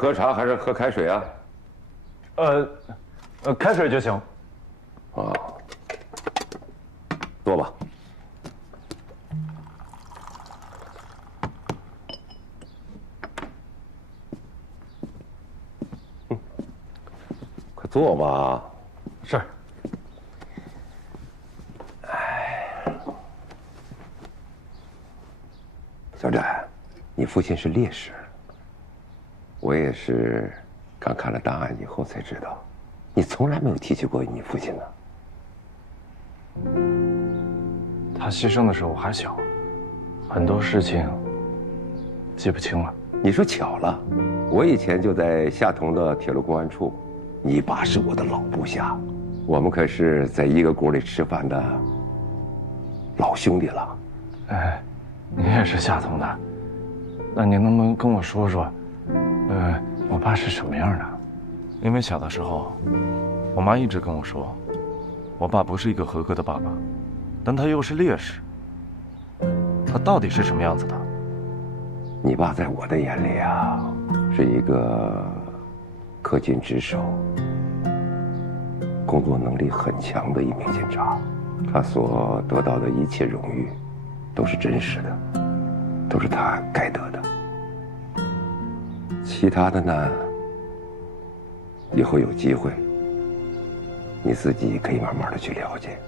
喝茶还是喝开水啊？开水就行。啊，坐吧。快坐吧。是。小展，你父亲是烈士。我也是刚看了档案以后才知道，你从来没有提起过你父亲呢。他牺牲的时候我还小，很多事情记不清了。你说巧了，我以前就在下同的铁路公安处，你爸是我的老部下，我们可是在一个锅里吃饭的老兄弟了。哎，你也是下同的，那您能不能跟我说说，我爸是什么样的？因为小的时候，我妈一直跟我说，我爸不是一个合格的爸爸，但他又是烈士。他到底是什么样子的？你爸在我的眼里啊，是一个恪尽职守、工作能力很强的一名警察。他所得到的一切荣誉，都是真实的，都是他该得的。其他的呢，以后有机会，你自己可以慢慢的去了解。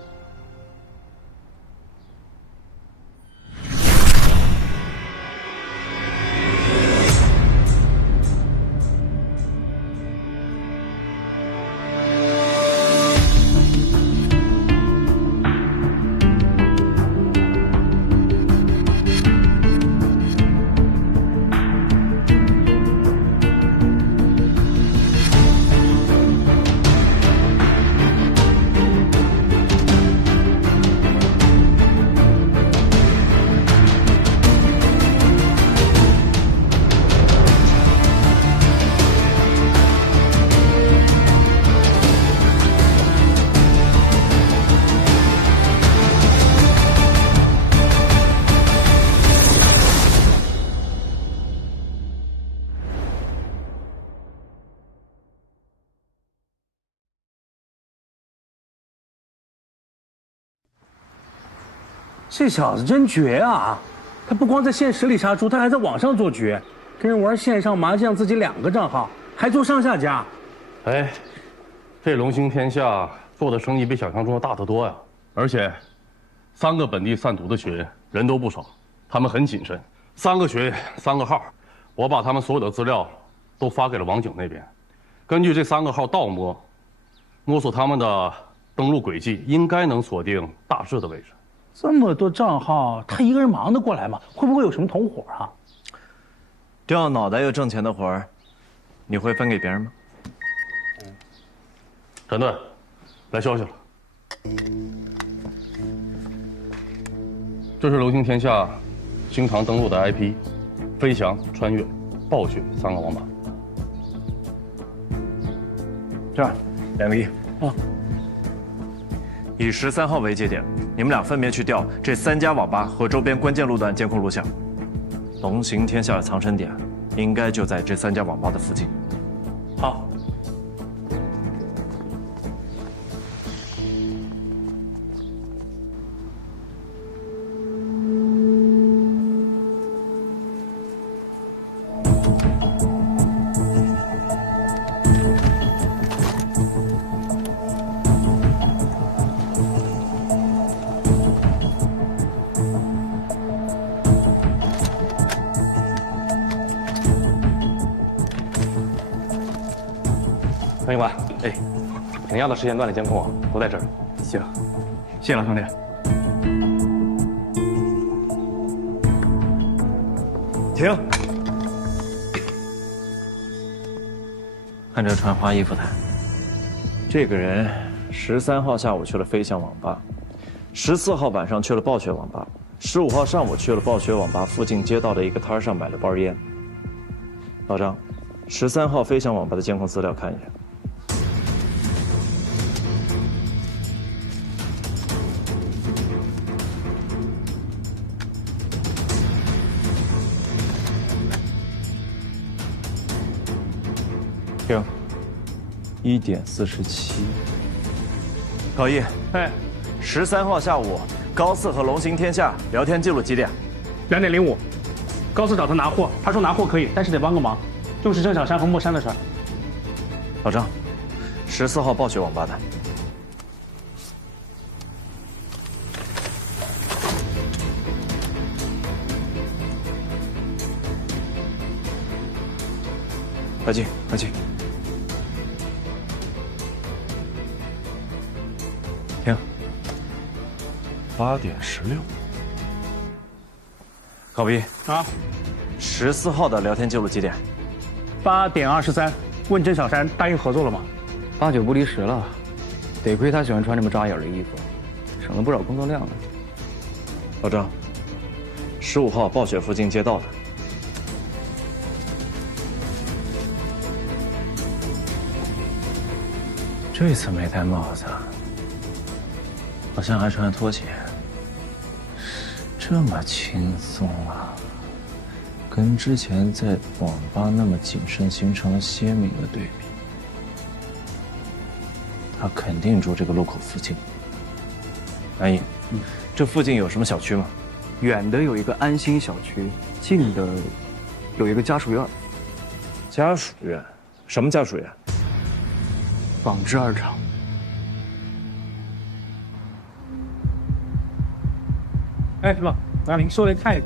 这小子真绝啊！他不光在现实里杀猪，他还在网上做绝，跟人玩线上麻将，自己2个账号，还做上下家。哎，这龙兴天下做的生意比想象中的大得多呀！而且，3个本地贩毒的学员人都不少，他们很谨慎，3个学员3个号，我把他们所有的资料都发给了王警那边，根据这3个号倒摸索他们的登录轨迹，应该能锁定大致的位置。这么多账号，他一个人忙得过来吗？会不会有什么同伙啊？掉脑袋又挣钱的活儿，你会分给别人吗？陈队，来消息了。这是龙兴天下经常登录的 IP， 飞翔、穿越、暴雪3个网码。这样，2个亿。啊。以13号为节点，你们俩分别去调这3家网吧和周边关键路段监控录像。龙行天下的藏身点，应该就在这3家网吧的附近。好。陈警官，哎，你要的时间段的监控都在这儿。行，谢谢老兄弟。停！看这穿花衣服的，这个人13号下午去了飞翔网吧，14号晚上去了暴雪网吧，15号上午去了暴雪网吧附近街道的一个摊上买了包烟。老张，13号飞翔网吧的监控资料看一眼。1:47。高一，哎13号下午，高四和龙行天下聊天记录几点？2:05。高四找他拿货，他说拿货可以，但是得帮个忙，就是郑小山和莫山的事儿。老张，14号暴雪王八蛋。快进，快进。停。8:16。高一啊，14号的聊天记录几点？8:23。问郑小山答应合作了吗？8、9不离10了，得亏他喜欢穿这么扎眼的衣服，省了不少工作量呢。老张，15号暴雪附近街道的。这次没戴帽子，好像还穿拖鞋，这么轻松啊，跟之前在网吧那么谨慎形成了鲜明的对比。他肯定住这个路口附近。南颖，这附近有什么小区吗？远的有一个安心小区，近的有一个家属院。家属院？什么家属院？纺织二厂。哎，什么？阿玲说的太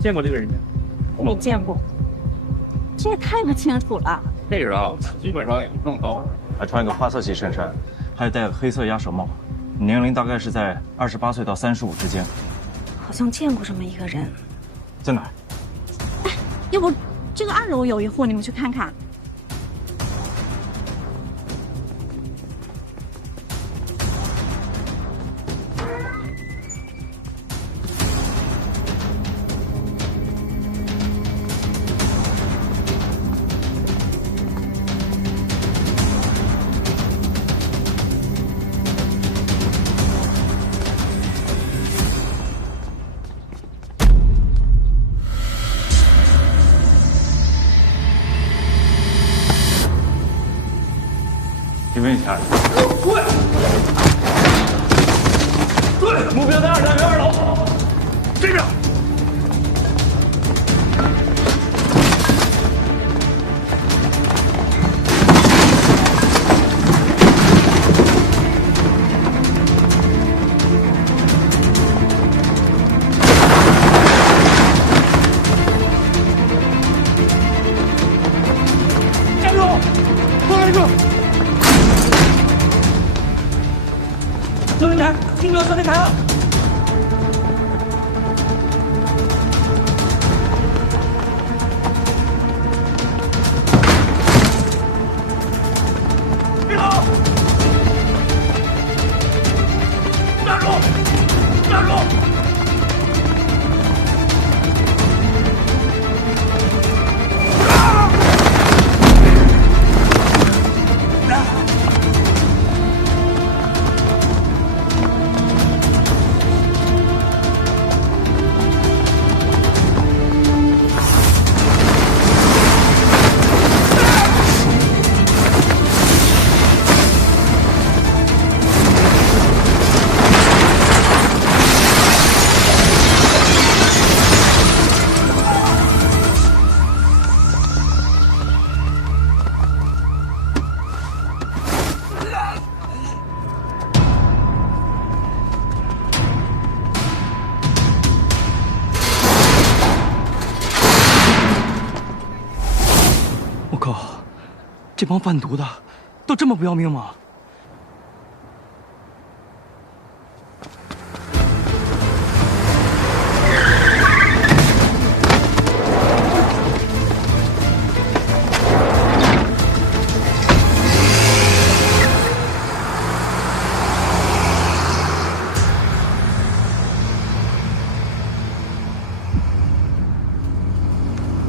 见过这个人没？没见过，这也太不清楚了。这人啊，基本上也弄高，还穿一个花色系衬衫，还戴个黑色鸭舌帽，年龄大概是在28岁到35之间。好像见过这么一个人，在哪儿？哎，要不这个2楼有一户，你们去看看。请问一下，对，目标在2单元2楼，这边。站住！站住！收银台，听到收银台了。别跑！站住！站住！我靠，这帮贩毒的都这么不要命吗？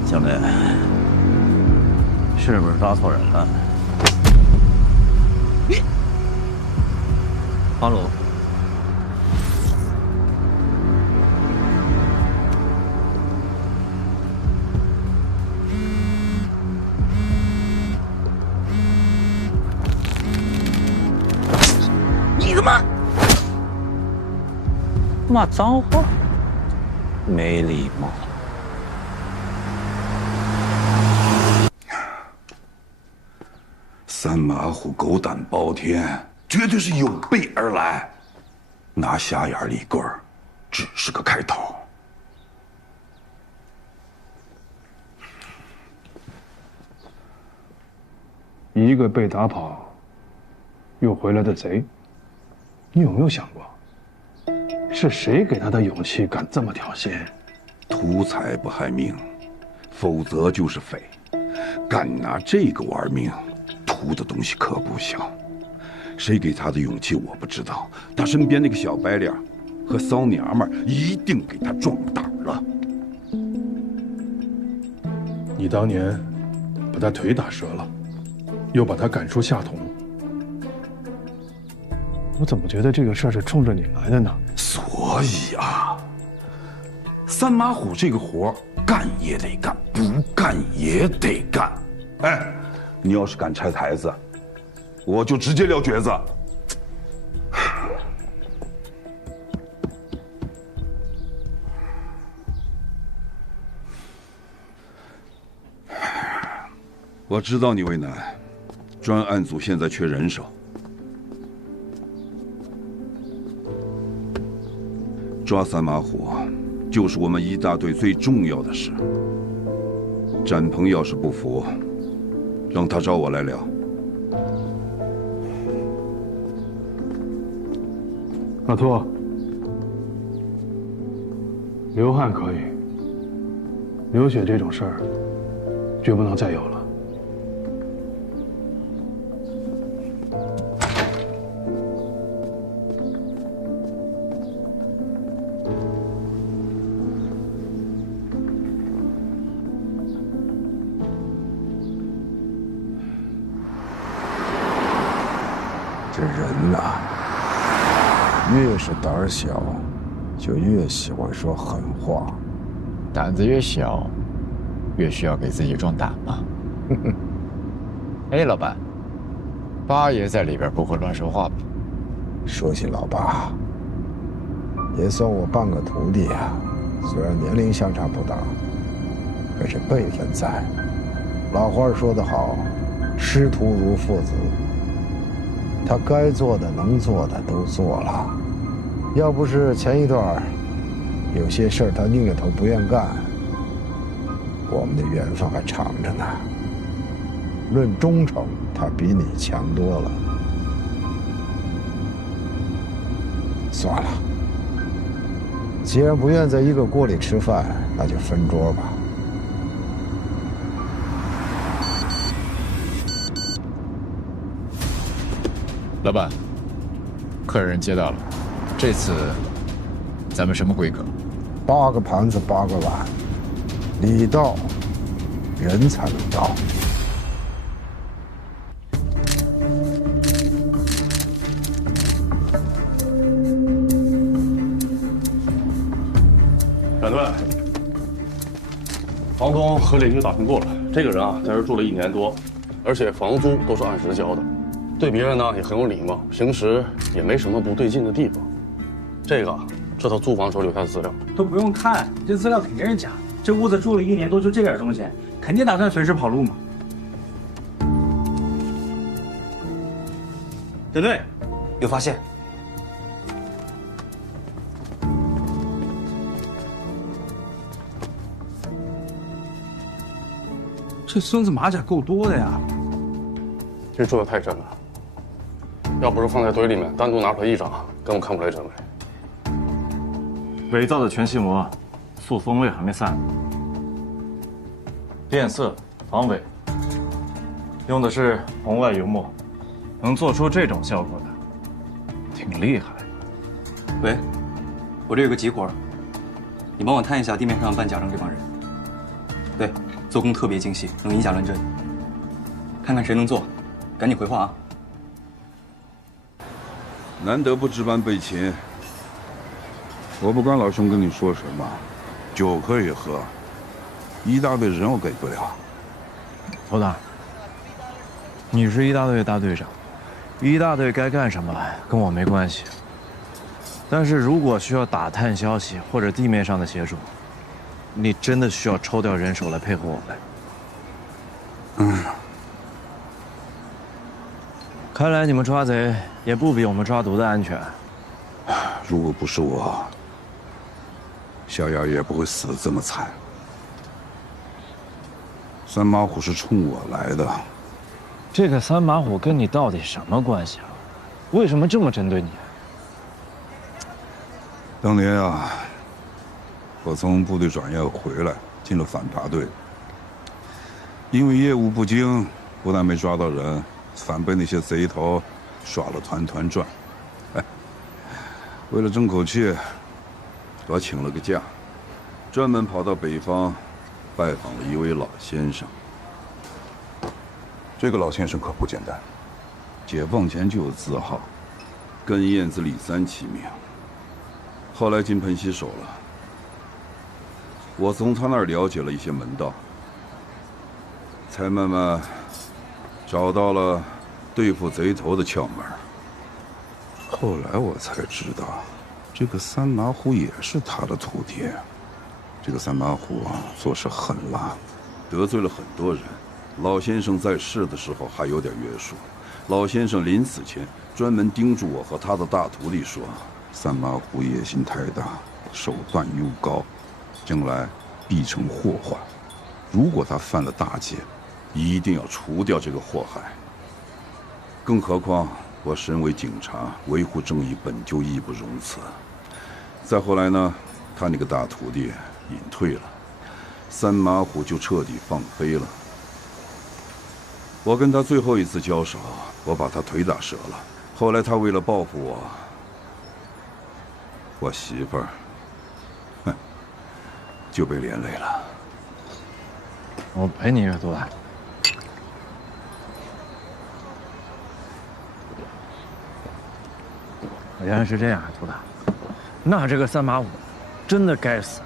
兄弟，是不是抓错人了？哈喽。骂脏话，没礼貌。三马虎狗胆包天，绝对是有备而来。拿瞎眼李贵儿，只是个开头。一个被打跑又回来的贼，你有没有想过，是谁给他的勇气敢这么挑衅？图财不害命，否则就是匪。敢拿这个玩命，图的东西可不小。谁给他的勇气我不知道，他身边那个小白脸和骚娘们一定给他壮胆了。你当年把他腿打折了，又把他赶出夏同，我怎么觉得这个事儿是冲着你来的呢？所以啊，三马虎这个活干也得干，不干也得干。哎，你要是敢拆台子，我就直接撂蹶子。我知道你为难，专案组现在缺人手，抓三马虎就是我们一大队最重要的事。展鹏要是不服，让他找我来聊。老秃，流汗可以，流血这种事儿绝不能再有了。这人呐，越是胆儿小，就越喜欢说狠话。胆子越小，越需要给自己壮胆嘛。哎，老板，八爷在里边不会乱说话吧？说起老八，也算我半个徒弟啊。虽然年龄相差不大，可是辈分在。老话说得好，师徒如父子。他该做的、能做的都做了，要不是前一段有些事儿他宁头不愿干，我们的缘分还长着呢。论忠诚，他比你强多了。算了，既然不愿在一个锅里吃饭，那就分桌吧。老板，客人接到了，这次咱们什么规格？8个盘子8个碗，礼到，人才能到。展队，房东和邻居打听过了，这个人啊，在这住了1年多，而且房租都是按时交的。对别人呢也很有礼貌，平时也没什么不对劲的地方。这他租房时候留下的资料，都不用看，这资料肯定是假的。这屋子住了1年多，就这点东西，肯定打算随时跑路嘛。对对，有发现。这孙子马甲够多的呀！这做的太真了。要不是放在堆里面，单独拿出来一张，根本看不出来真伪。伪造的全息膜，塑风味还没散。变色防伪，用的是红外油墨，能做出这种效果的，挺厉害。喂，我这有个急活，你帮我探一下地面上办假证这帮人。对，做工特别精细，能以假乱真。看看谁能做，赶紧回话啊！难得不值班备勤，我不管老兄跟你说什么，酒可以喝，一大队人我给不了。头大，你是一大队大队长，一大队该干什么跟我没关系。但是如果需要打探消息或者地面上的协助，你真的需要抽调人手来配合我们。看来你们抓贼也不比我们抓毒的安全。如果不是我，小燕也不会死得这么惨。三马虎是冲我来的。这个三马虎跟你到底什么关系啊？为什么这么针对你？当年啊，我从部队转业回来，进了反扒队。因为业务不精，不但没抓到人，反被那些贼头耍了团团转。为了争口气，我请了个假，专门跑到北方，拜访了一位老先生。这个老先生可不简单，解放前就有字号，跟燕子李三齐名。后来金盆洗手了，我从他那儿了解了一些门道，才慢慢找到了对付贼头的窍门。后来我才知道，这个三马虎也是他的徒弟。这个三马虎啊，做事狠辣，得罪了很多人。老先生在世的时候还有点约束，老先生临死前专门叮嘱我和他的大徒弟说，三马虎野心太大，手段又高，将来必成祸患。如果他犯了大戒，一定要除掉这个祸害。更何况我身为警察，维护正义本就义不容辞。再后来呢，他那个大徒弟隐退了，三马虎就彻底放飞了。我跟他最后一次交手，我把他腿打折了。后来他为了报复我媳妇儿，就被连累了。我陪你阅读来。原来是这样啊，涂大。那这个三马虎，真的该死，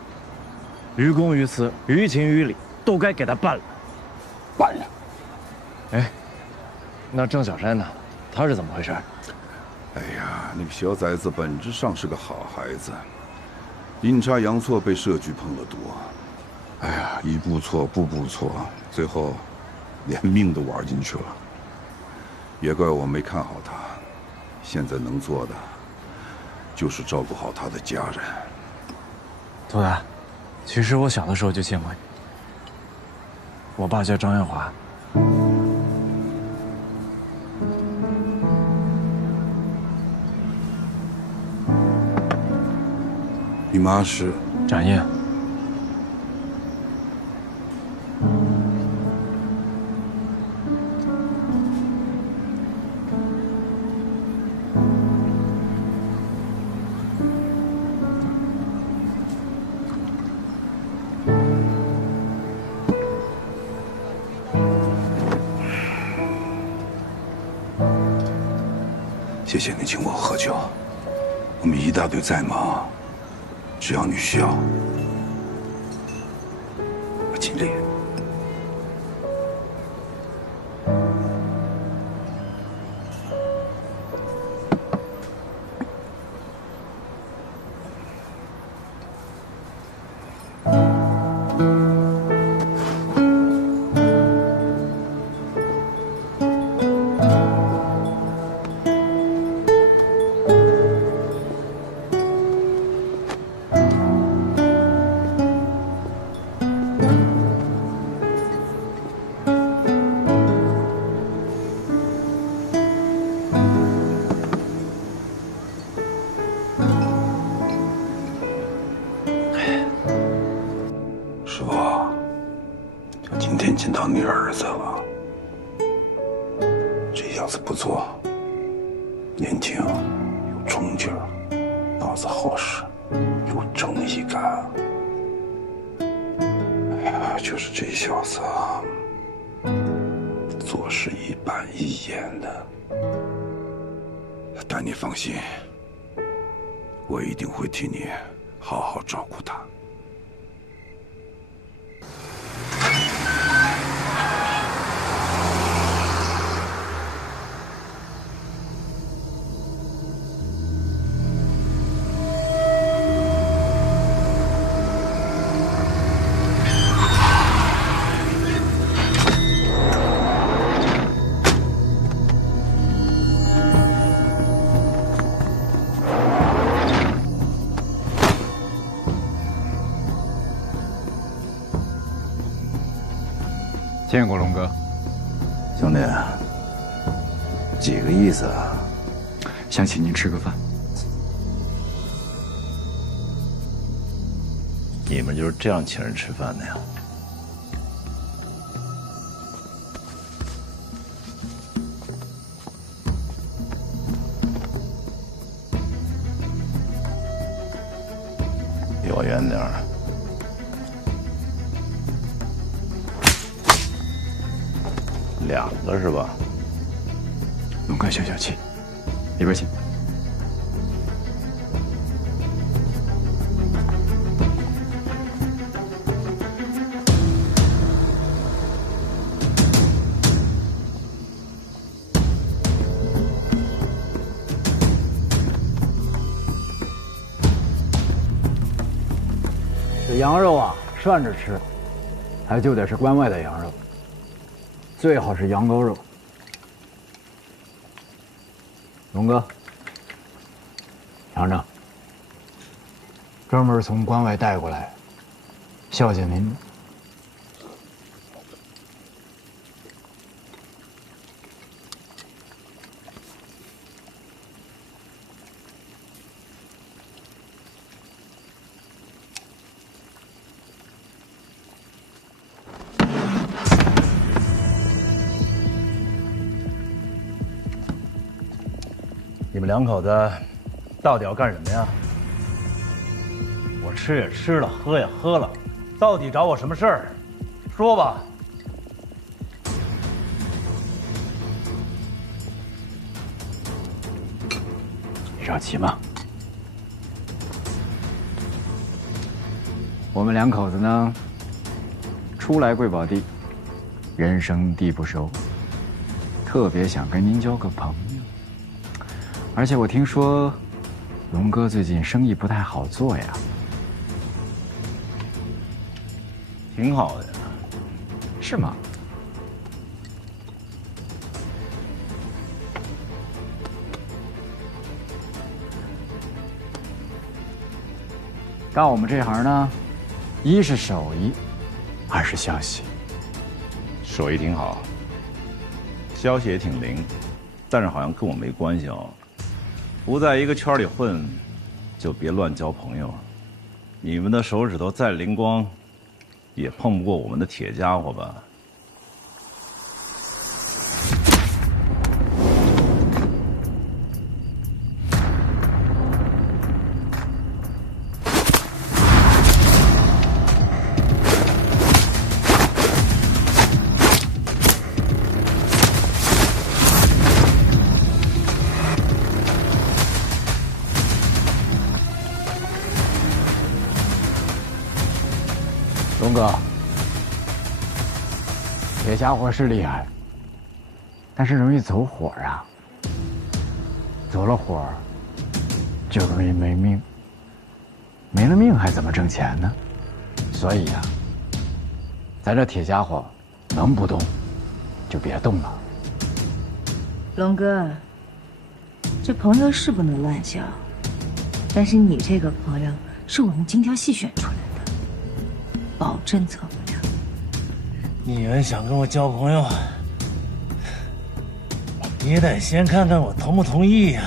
于公于私，于情于理，都该给他办了。办呀！哎，那郑小山呢？他是怎么回事？哎呀，那个小崽子本质上是个好孩子，阴差阳错被社局碰了毒。哎呀，一步错，步步错，最后连命都玩进去了。也怪我没看好他，现在能做的就是照顾好他的家人。涂大，其实我小的时候就见过你。我爸叫张艳华。你妈是展燕。谢谢你请我喝酒，我们一大队再忙，只要你需要，我尽力。师傅，我今天见到你儿子了。这小子不错，年轻，有冲劲儿，脑子好使，有正义感。哎呀，就是这小子啊，做事一板一眼的。但你放心，我一定会替你好好照顾他。见过龙哥。兄弟，几个意思啊？想请您吃个饭。你们就是这样请人吃饭的呀？离我远点儿。两个是吧？龙哥消消气，里边请。这羊肉啊，涮着吃，还就得是关外的羊肉，最好是羊羔肉。龙哥，尝尝，专门从关外带过来，孝敬您的。你们两口子到底要干什么呀？我吃也吃了，喝也喝了，到底找我什么事儿？说吧。你着急吗？我们两口子呢，初来贵宝地，人生地不熟，特别想跟您交个朋友。而且我听说，龙哥最近生意不太好做呀。挺好的呀。是吗？干我们这行呢，一是手艺，二是消息。手艺挺好，消息也挺灵，但是好像跟我没关系哦。不在一个圈里混，就别乱交朋友。你们的手指头再灵光，也碰不过我们的铁家伙吧？龙哥，这家伙是厉害，但是容易走火啊。走了火，就容易没命。没了命还怎么挣钱呢？所以呀，咱这铁家伙能不动，就别动了。龙哥，这朋友是不能乱交，但是你这个朋友是我们精挑细选出来的，保证错不了。你们想跟我交朋友，也得先看看我同不同意呀。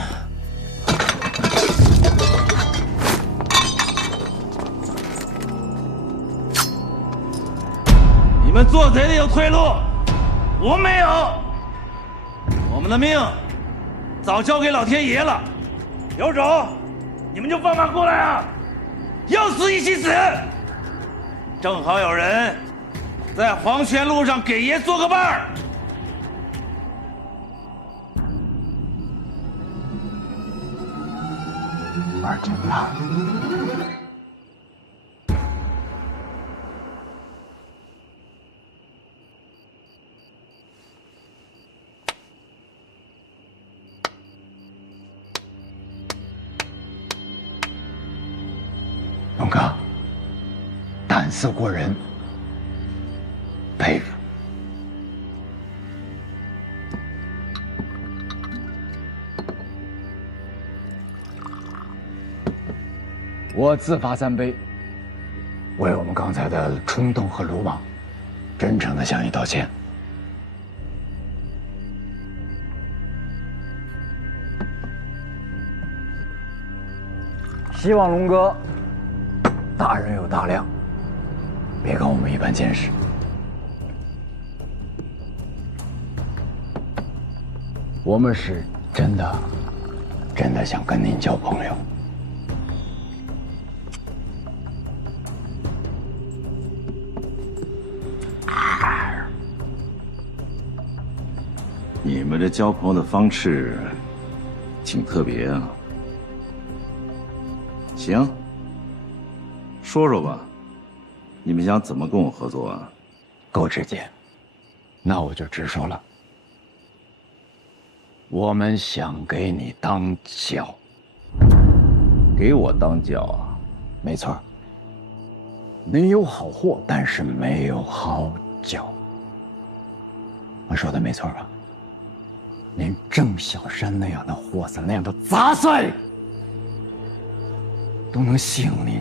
你们做贼的有退路，我没有。我们的命早交给老天爷了，有种你们就放马过来啊！要死一起死！正好有人在黄泉路上给爷做个伴儿。玩真大。龙哥，胆色过人，佩服。我自罚3杯，为我们刚才的冲动和鲁莽，真诚的向你道歉。希望龙哥大人有大量，别跟我们一般见识。我们是真的想跟您交朋友。你们这交朋友的方式挺特别啊。行，说说吧，你们想怎么跟我合作啊？够直接，那我就直说了。我们想给你当脚。给我当脚啊？没错。您有好货，但是没有好脚。我说的没错吧？连郑小山那样的货色，那样的杂碎，都能吸引您。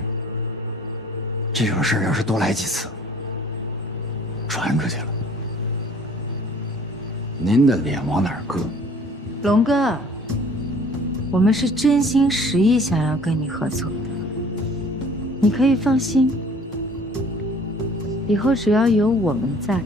这种事要是多来几次，传出去了，您的脸往哪儿搁？龙哥，我们是真心实意想要跟你合作的，你可以放心。以后只要有我们在，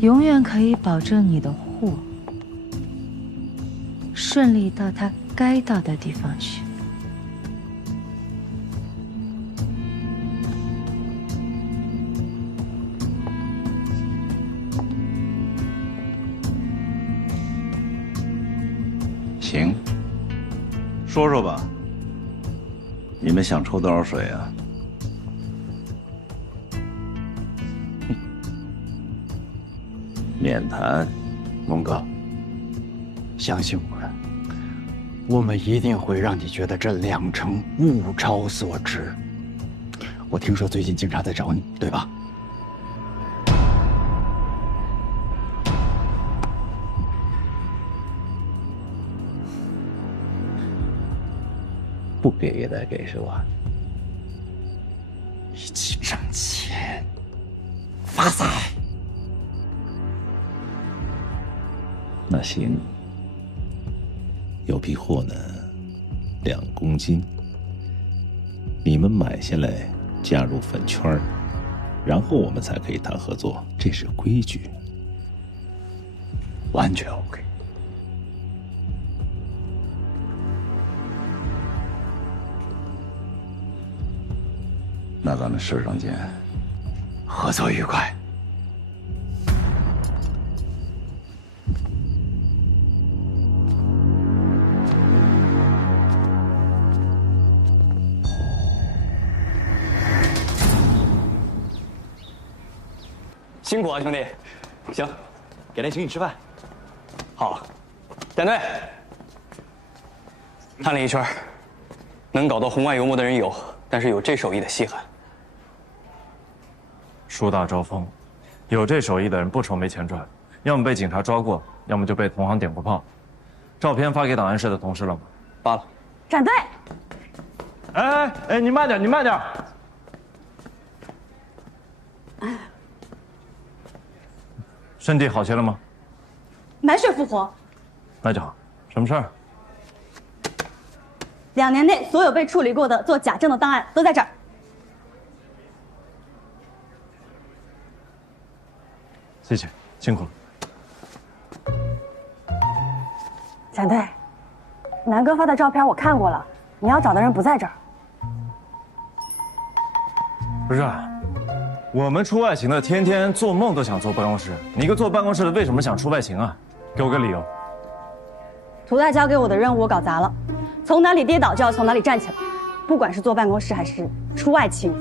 永远可以保证你的货顺利到它该到的地方去。行，说说吧，你们想抽多少水啊？免谈。龙哥，相信我们，我们一定会让你觉得这2成物超所值。我听说最近警察在找你，对吧？不给也得给是吧？一起挣钱，发财。那行，有批货呢，2公斤，你们买下来加入粉圈，然后我们才可以谈合作，这是规矩。完全 OK。那咱们市上见，合作愉快。辛苦啊，兄弟！行，改天请你吃饭。好，站队。看了一圈，能搞到红外油墨的人有，但是有这手艺的稀罕。树大招风，有这手艺的人不愁没钱赚，要么被警察抓过，要么就被同行点过炮。照片发给档案室的同事了吗？发了。站队！哎，你慢点，你慢点。身体好些了吗？满血复活。那就好。什么事儿？2年内所有被处理过的做假证的档案都在这儿。谢谢，辛苦了。展队，南哥发的照片我看过了，你要找的人不在这儿。不是啊，我们出外勤的天天做梦都想坐办公室，你一个坐办公室的为什么想出外勤啊？给我个理由。涂大交给我的任务我搞砸了，从哪里跌倒就要从哪里站起来，不管是坐办公室还是出外勤。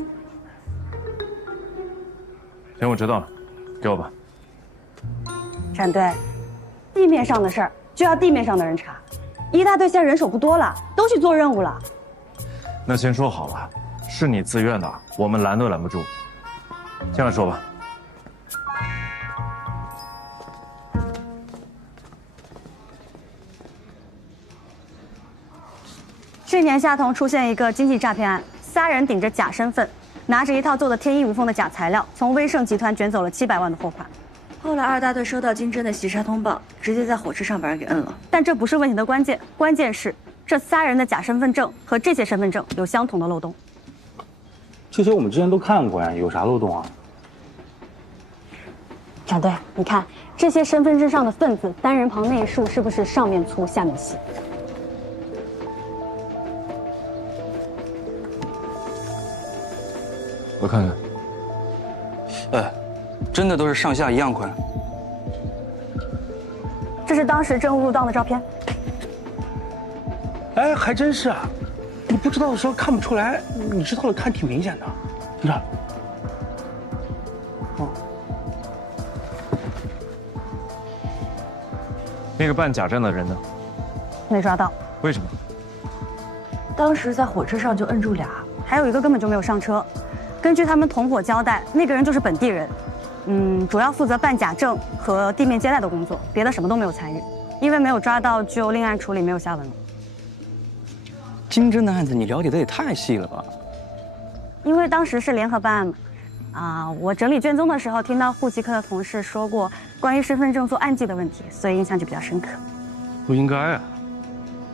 行，我知道了，给我吧。展队，地面上的事儿就要地面上的人查，一大队现在人手不多了，都去做任务了。那先说好了，是你自愿的，我们拦都拦不住。进来说吧。去年夏同出现一个经济诈骗案，3人顶着假身份，拿着一套做的天衣无缝的假材料，从威盛集团卷走了700万的货款。后来2大队收到金针的袭杀通报，直接在火车上把人给摁了。但这不是问题的关键，关键是这3人的假身份证和这些身份证有相同的漏洞。这些我们之前都看过呀，有啥漏洞啊？展队，你看这些身份证上的分字单人旁那一竖是不是上面粗下面细？我看看。真的都是上下一样宽。这是当时证物入档的照片。哎，还真是啊！你不知道的时候看不出来，你知道了看挺明显的。你看，哦，那个办假证的人呢？没抓到。为什么？当时在火车上就摁住俩，还有一个根本就没有上车。根据他们同伙交代，那个人就是本地人，主要负责办假证和地面接待的工作，别的什么都没有参与。因为没有抓到，就另案处理，没有下文了。金针的案子你了解的也太细了吧？因为当时是联合办案嘛，我整理卷宗的时候听到户籍科的同事说过关于身份证做暗记的问题，所以印象就比较深刻。不应该啊，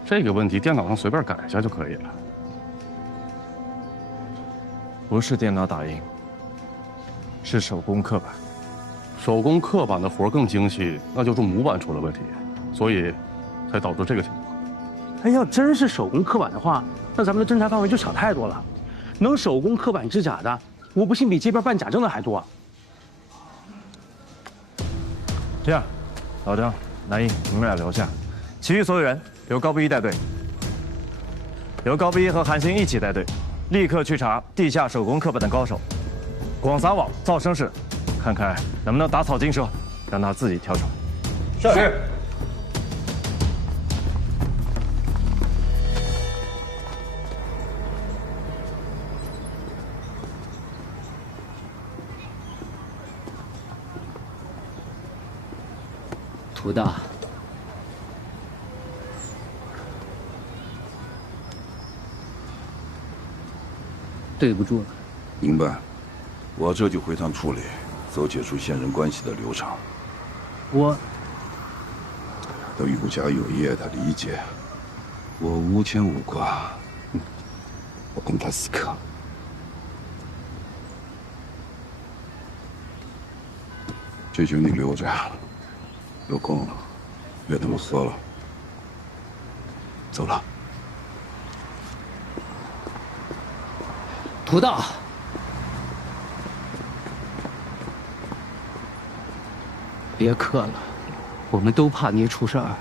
这个问题电脑上随便改一下就可以了。不是电脑打印，是手工刻板。手工刻板的活更精细，那就是模板出了问题，所以才导致这个情况。哎，要真是手工刻板的话，那咱们的侦查范围就小太多了。能手工刻板制假的，我不信比街边办假证的还多。这样，老张、南一，你们俩留下，其余所有人由高不一带队，由高不一和韩星一起带队，立刻去查地下手工刻板的高手，广撒网造声势，看看能不能打草惊蛇，让他自己跳出来。是。涂大，对不住了。明白，我这就回趟处理，走解除现任关系的流程。我都有家有业的理解，我无牵无挂，我跟他死磕。这酒你留着，有空约他们喝了。走了。涂大，别客了，我们都怕你出事儿。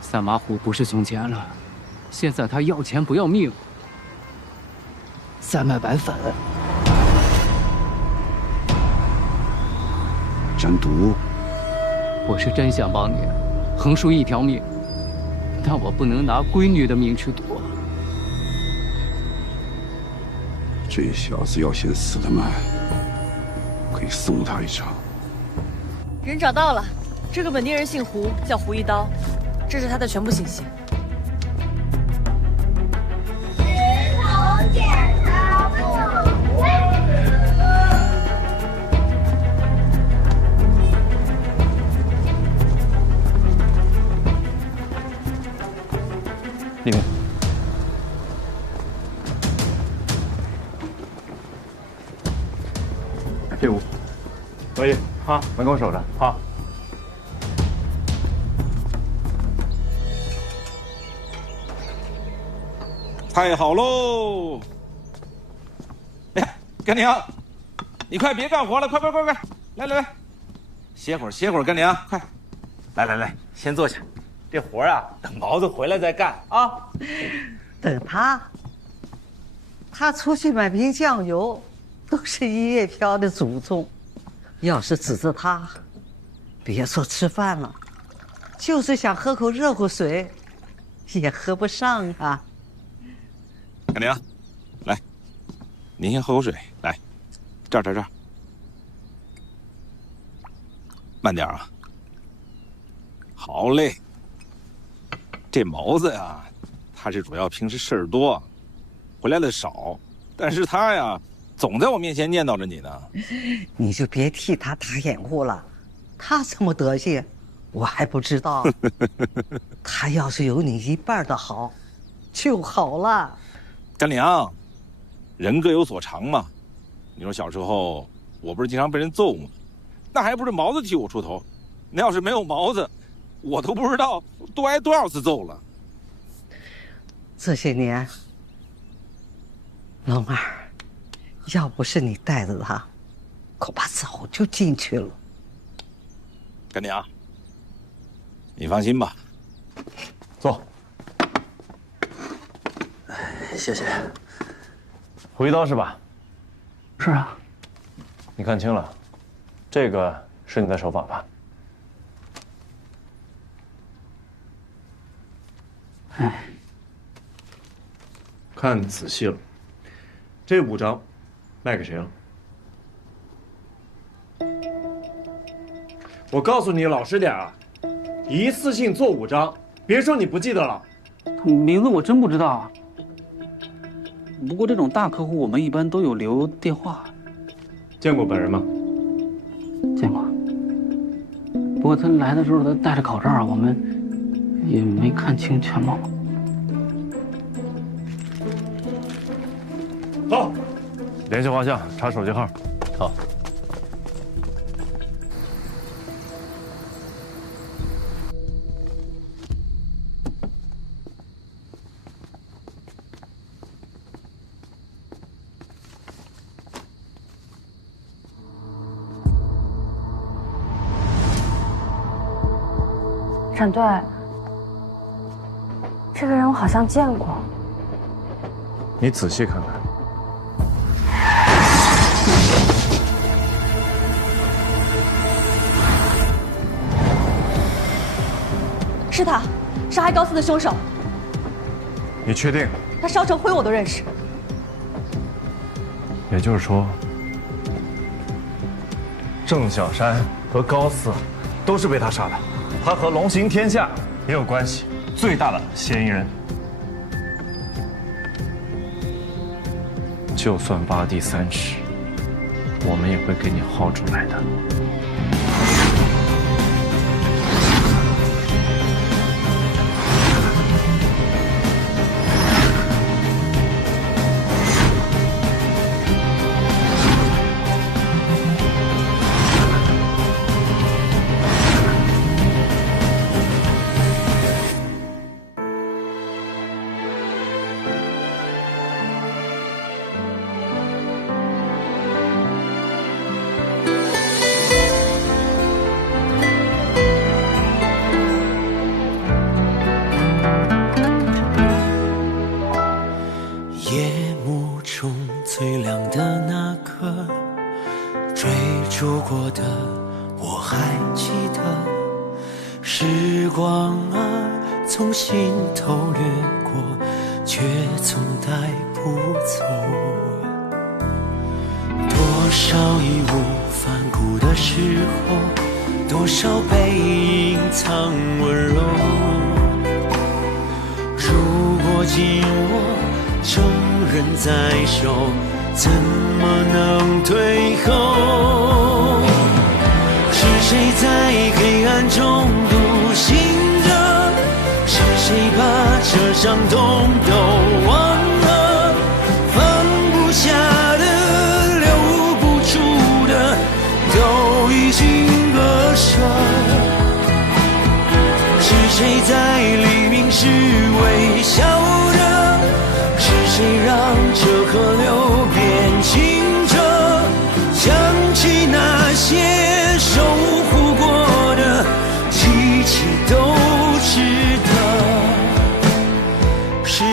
三马虎不是从前了，现在他要钱不要命，3卖白粉。真毒！我是真想帮你，横竖一条命，但我不能拿闺女的命去赌。这小子要先死的慢，可以送他一程。人找到了，这个本地人姓胡，叫胡一刀，这是他的全部信息。石头剪刀布。里面。这屋，可以啊，门口守着。好。太好喽！哎呀，干娘，你快别干活了，快，来，歇会儿，干娘，快，来，先坐下。这活啊，等毛子回来再干啊。等他出去买瓶酱油，都是1月飘的祖宗。要是指着他，别说吃饭了，就是想喝口热乎水，也喝不上啊。干娘，来，您先喝口水，来，这儿，慢点啊。好嘞。这毛子呀，他是主要平时事儿多，回来的少，但是他呀，总在我面前念叨着你呢。你就别替他打掩护了，他什么德行，我还不知道。他要是有你一半的好，就好了。干娘，人各有所长嘛。你说小时候我不是经常被人揍吗？那还不是毛子替我出头。那要是没有毛子，我都不知道多挨多少次揍了。这些年，龙儿，要不是你带着他，恐怕早就进去了。干娘，你放心吧。坐。谢谢。胡一刀是吧？是啊。你看清了，这个是你的手法吧？哎，看仔细了，这5张卖给谁了？我告诉你老实点啊，一次性做5张，别说你不记得了。名字我真不知道啊。不过这种大客户我们一般都有留电话。见过本人吗？见过。不过他来的时候他戴着口罩，我们也没看清全貌。好，联系画像，查手机号。好。沈队，这个人我好像见过。你仔细看看。是他，杀害高四的凶手。你确定？他烧成灰我都认识。也就是说，郑小山和高四都是被他杀的，他和龙行天下也有关系，最大的嫌疑人。就算挖地3尺，我们也会给你薅出来的。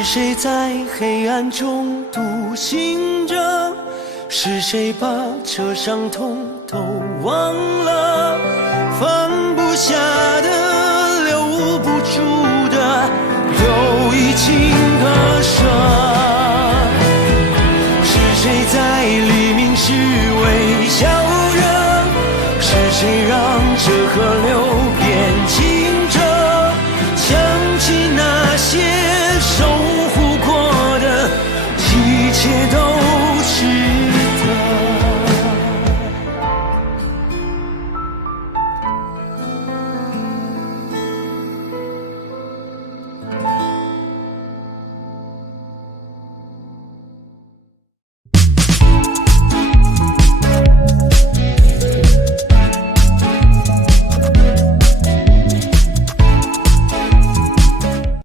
谁在黑暗中独行着？是谁把这伤痛都忘了？放不下的，留不住的，都已经割舍。是谁在黎明时微笑？